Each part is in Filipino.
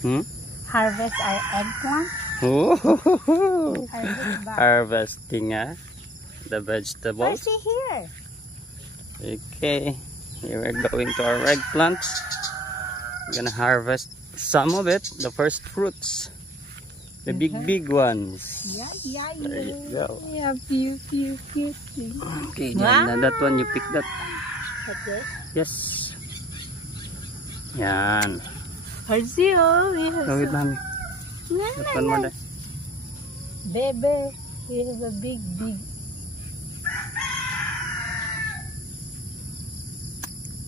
Hmm? Harvest our eggplant. Oh, Harvest harvesting the vegetables. Percy here. Okay, here we're going to our eggplants. We're gonna harvest some of it, the first fruits, the big ones. Yeah. There you go. Yeah, pew. Okay, Wow. that one you pick that. Like this. Yes. Yan. Percy, oh, we have Gawin namin. That one more there. Baby, we have a big.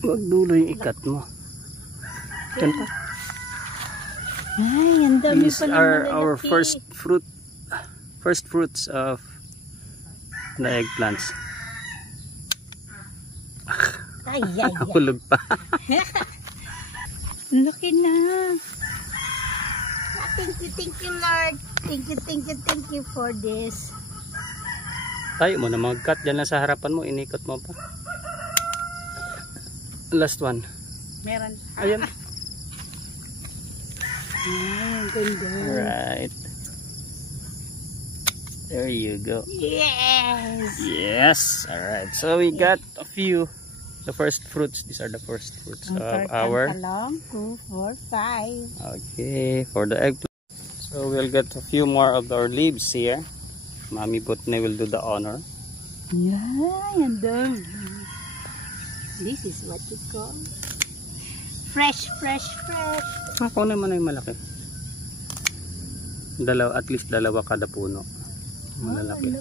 Wag dulo yung ikat mo. Yan pa. Ay, ang dami These pala are malalaki. our first fruits of the eggplants. Ay. Hulog pa. Laki na. Thank you, Lord. Thank you for this. Tayo mo na mag-cut dyan lang sa harapan mo. Inikot mo pa. Last one. Meron. Ayan. Ay, ganda. Right. There you go. Yes. Yes. Alright. So we got a few. The first fruits. These are the first fruits of our. 2, 4, 5. Okay. For the eggplant. So we'll get a few more of our leaves here. Mami Putney will do the honor. Yeah, and done. This is what you call fresh. Kunin mo na yung malaki. At least dalawa kada puno. Malalaki.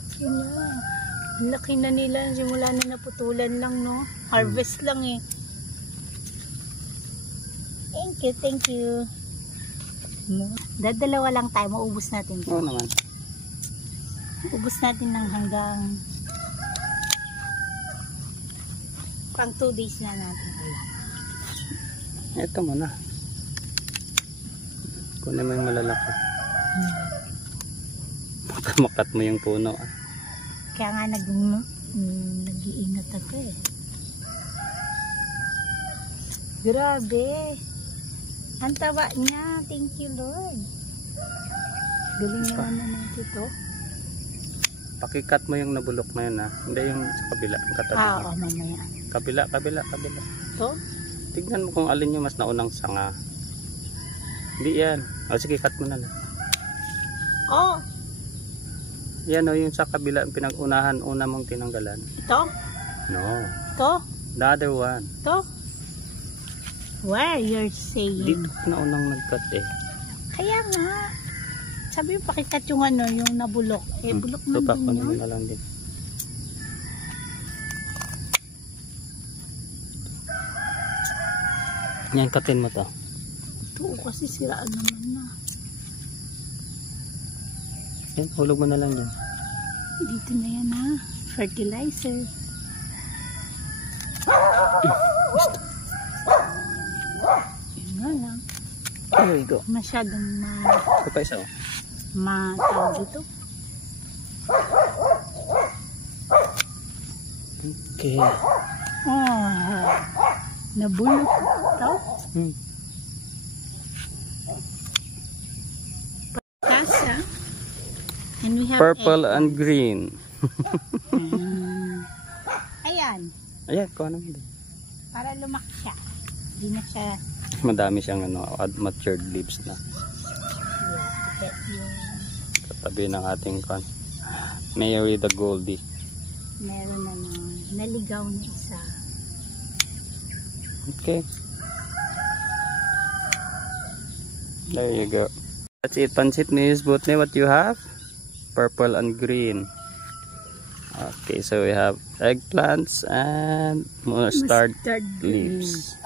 Laki na nila. Simula na naputulan lang, no? Harvest lang eh. Thank you. Dadalawa lang tayo. Maubos natin. Oo naman. Ubos natin ng hanggang pang 2 days na natin. Ito mo na. Kunin mo yung malalaki. Makat mo yung puno. Kaya nga nag-iingat ako eh. Grabe. Ang taba niya. Thank you, Lord. Galing naman na natin ito. Pakikat mo yung nabulok na yun Hindi yung sa kabila. Yung katabi mo. Oo, mamaya. Kabila. Ito? Tignan mo kung alin yung mas naunang sanga. Hindi yan. O sige, cut mo na lang. Oh! Yan o, yung sa kabila, pinag-unahan, una mong tinanggalan. Ito? No. Ito? The other one. Ito? Where you're saying? Dito na unang nag-cut eh. Kaya nga. Sabi yung pakikat yung yung nabulok. Bulok na Tupak din mo na lang din. Yan, katin mo to. Ito kasi siraan naman na. Yan, hulog mo na lang din. Dito na yan fertilizer. Yun nga lang. There you go. Masyadong Ito pa isa matawag ito. Okay. Nabulok ito. Kasa. And we have Purple and green. Ayan. Ayan, kuha naman din. Para lumaki siya. Hindi na siya. Madami siyang matured leaves na. Katabi ng ating Mary the Goldie. Meron na naligaw na isa. Okay. There you go. That's it, Pansit Miss Putney. What you have? Purple and green. Okay, so we have eggplants and mustard leaves.